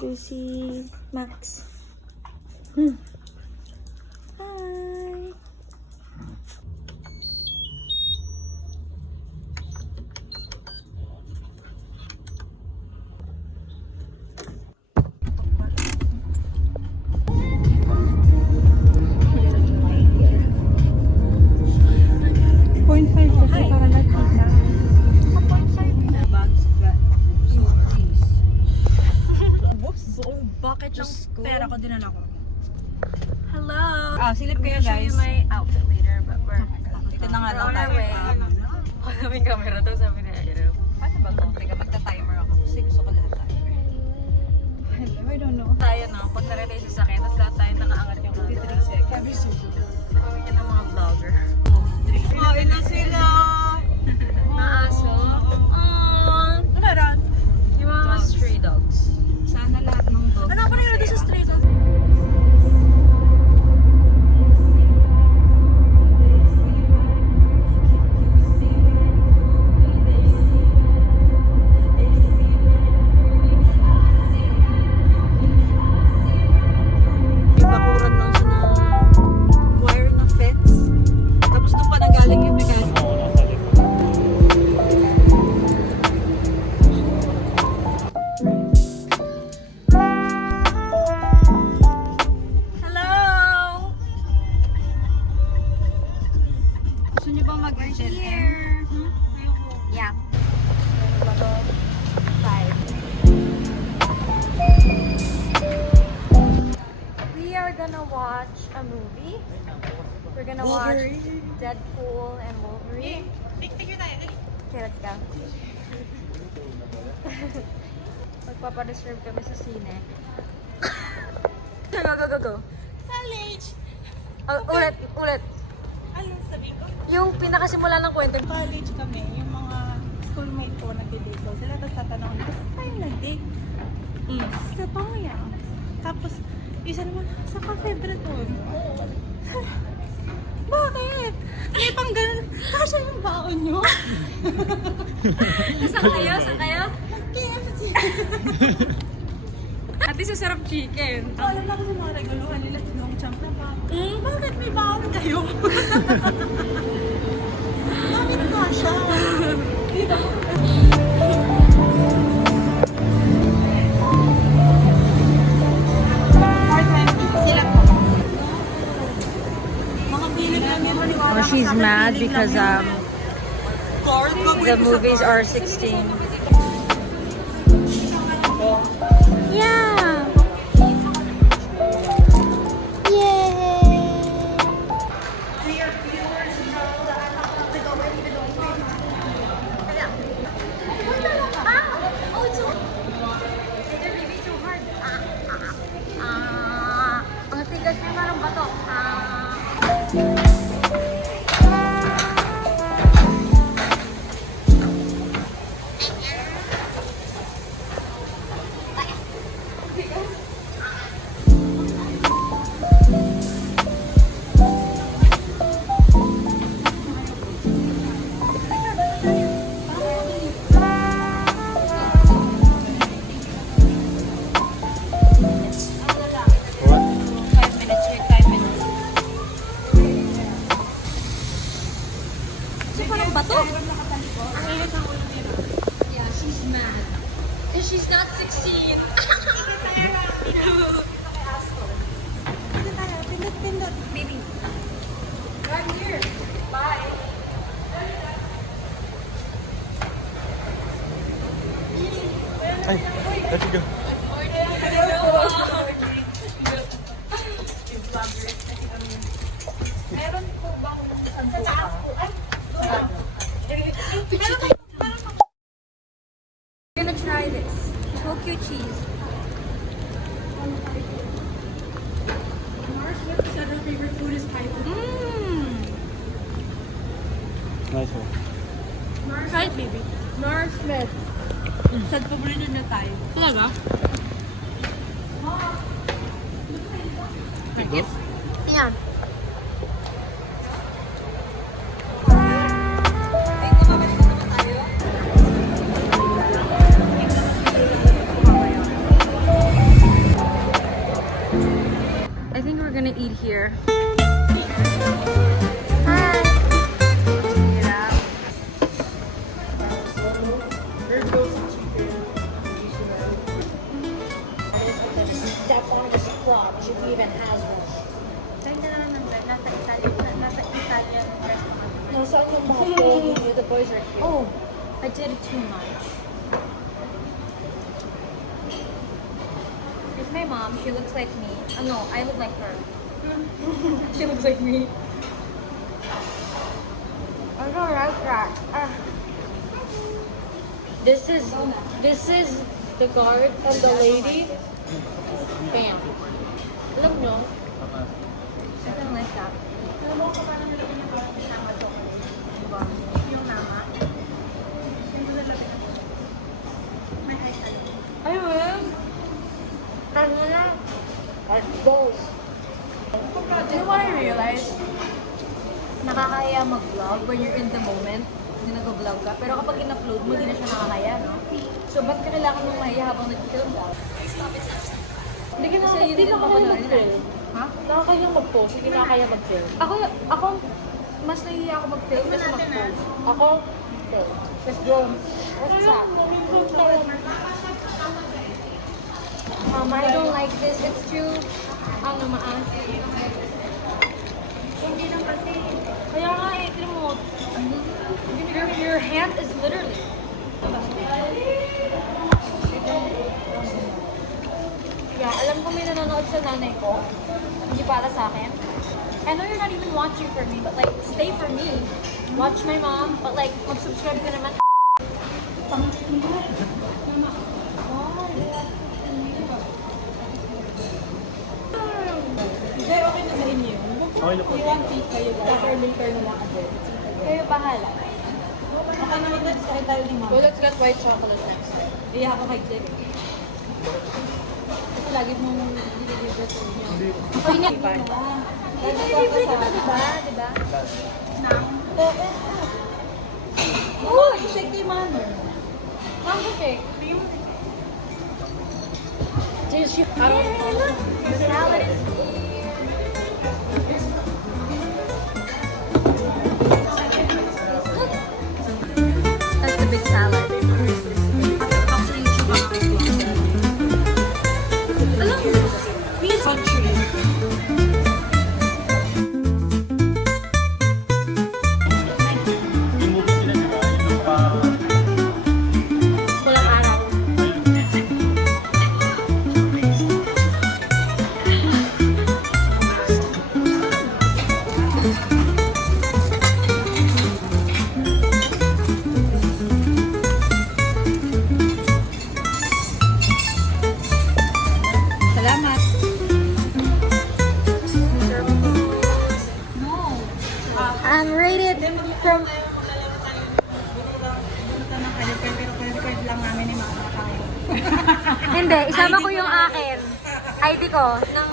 to see Max. Hi. Bakit lang pera ko dinala ko? Hello. Silip kayo I'm gonna show guys. you my outfit later, but Ito na nga we're lang on our tayo. way. May camera daw sabi ni Aero. Paano ba ito? Teka, magta-timer ako. Kasi gusto ko lahat tayo. Hello, I don't know. Tayo no, pag narealize sa sakit, tapos lahat tayo nakaangat yung 3 seconds. Every single. Kami ka ng mga vlogger. Kain na sila! Mga aso. Aww. Ano meron? Yung mga stray dogs. Sana lahat ng dogs. Ano pa rin sa stray dogs? Bakuran lang siya ng wire na fence. Tapos doon pa nagaling yung mechanic. Hello! Gusto niyo ba mag-HLM? Here. Yeah. We are gonna watch a movie. We're gonna watch Deadpool and Wolverine. Okay, let's go. Magpapareserve kami sa sine. Go. College! Ulit. Ano sabi ko? Yung pinakasimula ng kwento. College kami, yung mga schoolmate ko nag-date daw sila. Tapos tatanong ko, saan tayo nag-date? Sa Pangya. Tapos, isa naman, sa Cathedral doon. Bakit? May pang ganun. Kasha yung baon nyo? Saan kayo? KFC. Ate sa sarap chicken. Alam na ko sa mga reguluhan nila, sinong champ na ba? Bakit may baon kayo? Bakit kasha? Diba? Mga feeling lang yun, maniwala ka She's sa akin, mad feeling because lang yun. the movies are 16. Yeah. Ang tigas niya parang bato. So parang bato. Yeah, she's mad. And she's not 16. Pindot. Baby. Right here. Bye. Ay, let's go. Meron po bang sa taas po? Ay, We're gonna try this. Tokyo cheese. Mars, what is your favorite food is Thai food? Nice one. Try it, baby. Mars, Smith. Sad paborito na tayo. Talaga? Yan. gonna eat here. Hi! Hirap. Step on the scrub. She even has one. Ganda naman ng bed. Nasa Italian restaurant. Nasaan yung mga boys? The boys are here. Oh, I did it too much. It's my mom. She looks like me. No, I look like her. She looks like me. I don't like that. This is the guard and the lady. Bam. Alam nyo, I don't like that. Yung nama. ayun. Ano na? Let's go. Do you know what I realized? Nakakaya mag-vlog when you're in the moment. Hindi nag-vlog ka. Pero kapag in-upload mo, hindi na siya nakakaya, no? So, ba't ka kailangan mong mahiya habang nag-film ka? Hindi ka Kasi yun hindi din na ang kaya papanoorin mag-film. na. Ha? Nakakayang mag-post, hindi na kaya mag-film. Ako, mas nahihiya ako mag-film kasi mag-post. Ako, Let's go. What's up? I don't like this. It's too, maas. Hindi na kasi. Kaya nga remote. Your hand is literally. Yeah, alam ko may nanonood sa nanay ko. Hindi para sa akin. I know you're not even watching for me, but like, stay for me. Watch my mom, but like, mag-subscribe ka naman. Hindi, okay na sa inyo. Okay na po. You want pizza, you guys, or later na lang agad. Kayo bahala. Okay naman na, sakit tayo ni mama. well, let's get white chocolate next. Iya ako kay Jeff. Kasi lagi mong deliver sa inyo. Okay na. Lagi ka Libre ka pa na, diba? Diba? Uy! Shake kay mama. Mango cake. Cheers, Hey, look! The salad is here. Look! That's the big salad. Alam mo, Please country. Yung movie sila diba? Yung pa... walang araw. Salamat. I'm rated from... Punta ng credit card, pero credit card lang namin ni mama tayo. Hindi, isama ko yung akin. ID ko. Ng...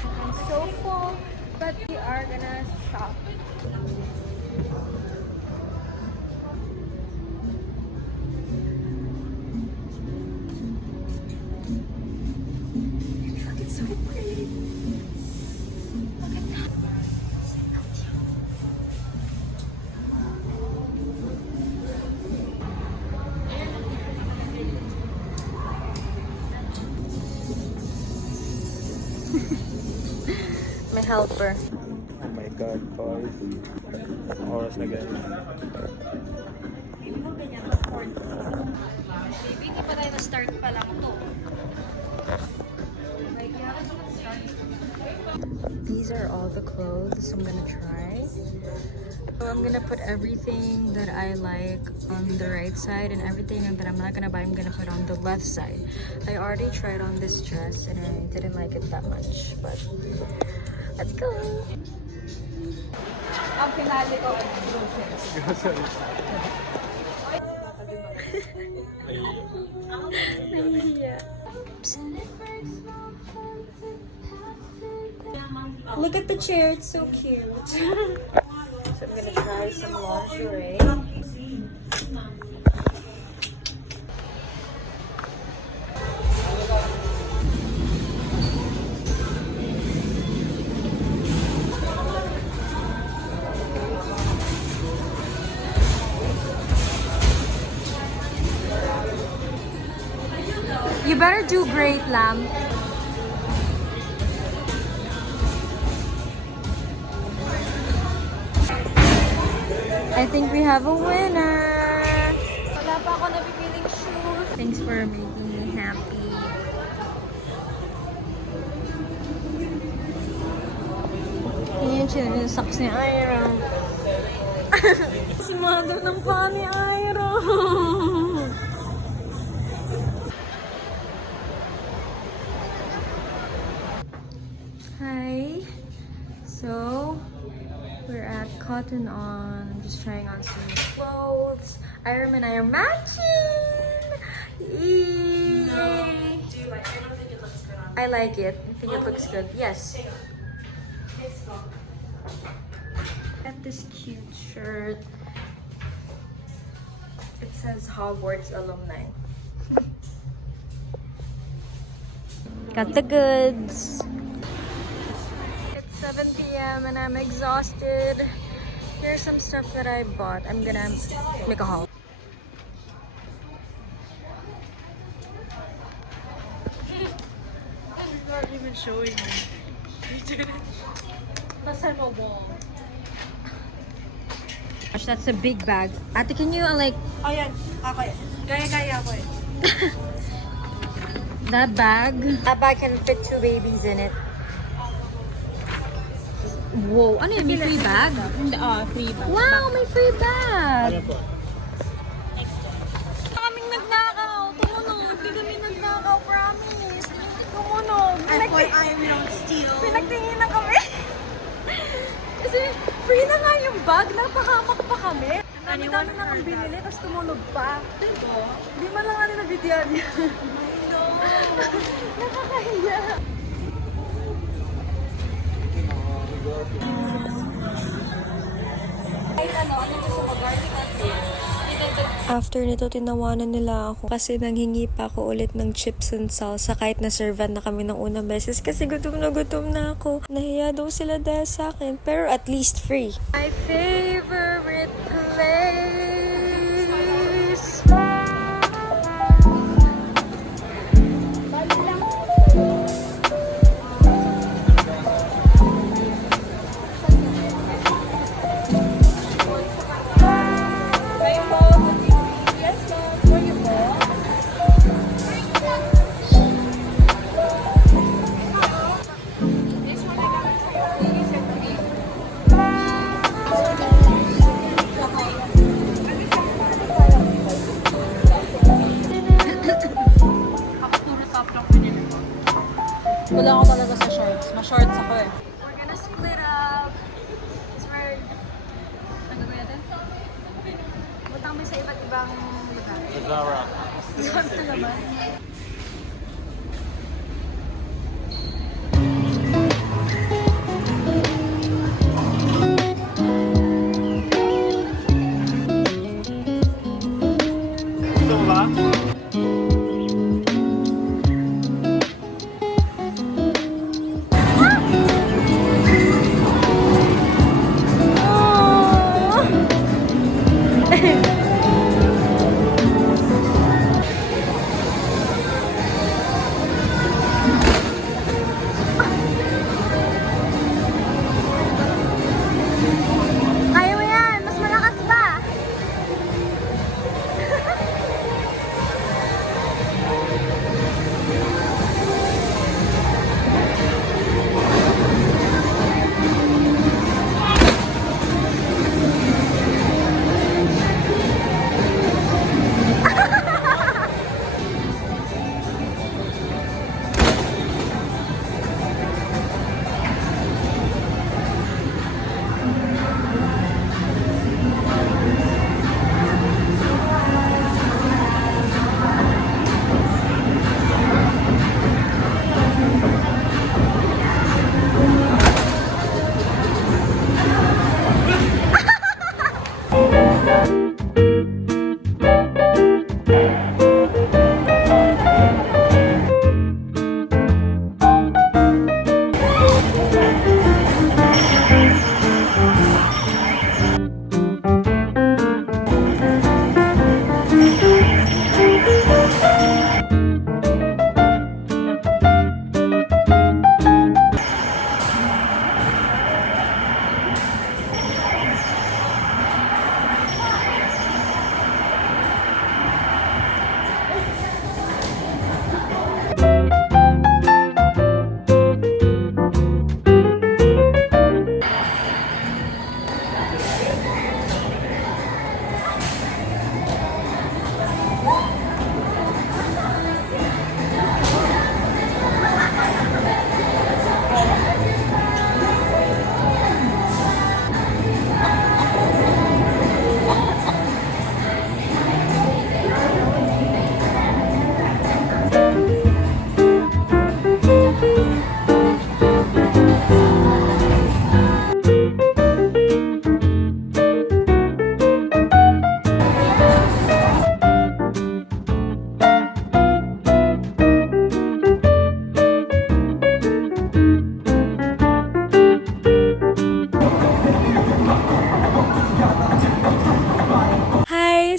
I'm so full, but we are gonna shop. Look, it's so pretty. Look at that. My helper. Oh my God, guys. Ang oras na guys. Baby, hindi pa tayo na-start pa lang to. These are all the clothes I'm gonna try. So I'm gonna put everything that I like on the right side and everything that I'm not gonna buy, I'm gonna put on the left side. I already tried on this dress and I didn't like it that much, but let's go. Ang pinali ko, groceries. Grocery. Look at the chair, it's so cute. So I'm gonna try some lingerie. You better do great, Lamb. I think we have a winner. Wala pa ako napipiling shoes. Thanks for making me happy. Yan yung socks ni Iron. Si mother ng pa ni Iron. Hi. So, we're at Cotton On. I'm just trying on some clothes. Iron and I are matching! Yay! Do you like it? I don't think it looks good on I like it. I think it looks good. Yes. Got this cute shirt. It says Hogwarts alumni. Got the goods. It's 7 p.m. and I'm exhausted. Here's some stuff that I bought. I'm gonna make a haul. I'm not even showing you. You did it. Last time a wall. Gosh, that's a big bag. Ate, can you like Oh, yan. Ako eh. Gaya-gaya ako eh. that bag? That bag can fit 2 babies in it. Whoa, ano yun? May free bag? Free bag. Wow, may free bag! Kaming nagnakaw. Tumunog. Di kami nagnakaw, promise. Tumunog. I don't steal. Pinagtingin na kami. Kasi free na nga yung bag. Napahamak pa kami. Ang dami na kang binili, tapos tumunog pa. Hindi man lang natin nabidyan niya. No! Nakakahiya. After nito, tinawanan nila ako kasi nanghingi pa ako ulit ng chips and salsa kahit na-servan na kami ng unang beses kasi gutom na ako. Nahiya daw sila dahil sa akin, pero at least free. My favorite place. Wala ako talaga sa shorts. Ma-shorts ako eh. We're gonna split up. It's where... Ano gawin natin? Punta kami sa iba't ibang lugar. Zara. Ito naman. Ito ba?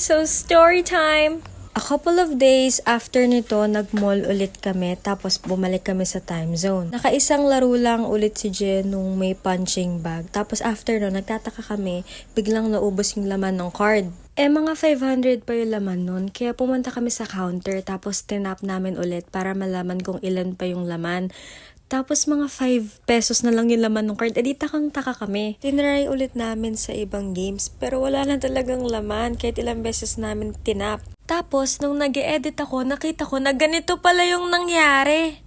so story time! A couple of days after nito, nag-mall ulit kami tapos bumalik kami sa time zone. Nakaisang laro lang ulit si Jen nung may punching bag. Tapos after no, nagtataka kami, biglang naubos yung laman ng card. Mga 500 pa yung laman nun, kaya pumunta kami sa counter tapos tinap namin ulit para malaman kung ilan pa yung laman. Tapos mga 5 pesos na lang yung laman ng card. Di takang-taka kami. Tinry ulit namin sa ibang games pero wala na talagang laman kahit ilang beses namin tinap. Tapos, nung nag-e-edit ako, nakita ko na ganito pala yung nangyari.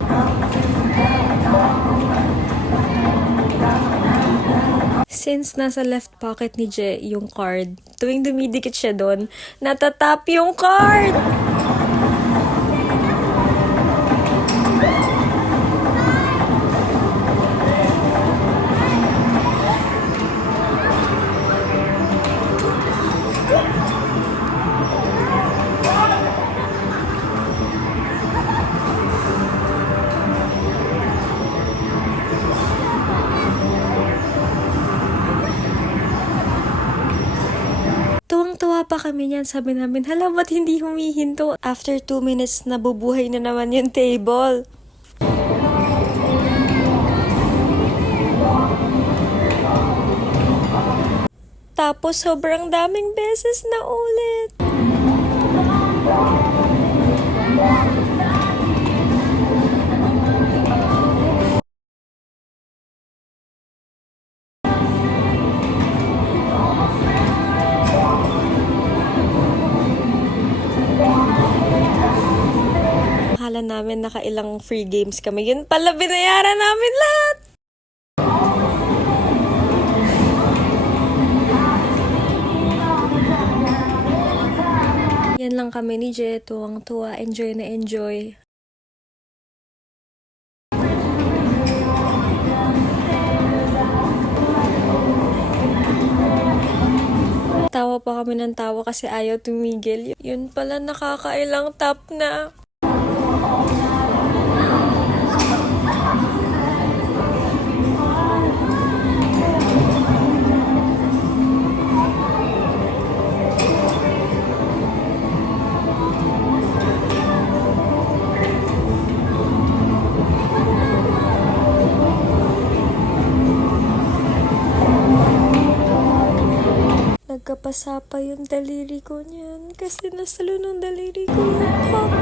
Since nasa left pocket ni Je yung card, tuwing dumidikit siya doon, natatap yung card! Tuwang-tuwa pa kami niyan. Sabi namin, hala, ba't hindi humihinto? After 2 minutes, nabubuhay na naman yung table. Tapos, sobrang daming beses na ulit. Akala namin nakailang free games kami. Yun pala, binayaran namin lahat! Yan lang kami ni Je, tuwang-tuwa, enjoy na enjoy. Tawa pa kami ng tawa kasi ayaw tumigil. Yun pala, nakakailang tap na. Nagkapasa pa yung daliri ko niyan kasi nasalo ng daliri ko yung fuck.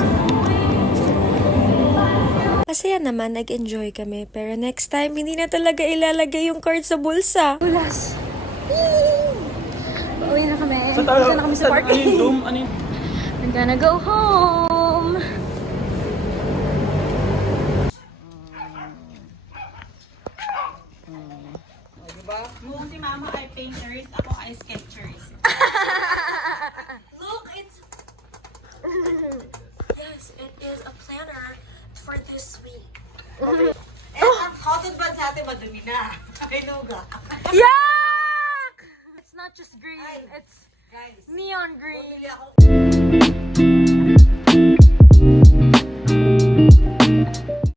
Masaya naman, nag-enjoy kami. Pero next time, hindi na talaga ilalagay yung card sa bulsa. Ulas! Pauwi na kami. Punta na kami sa park. We're gonna go home! Kung si Mama ay painters, ako ay sketchers. Look, it's... Yes, it is a planner for this week. Ang cotton buds sa atin madumi na. Ay, nuga. Yuck! It's not just green, it's Guys, neon green. bumili ako.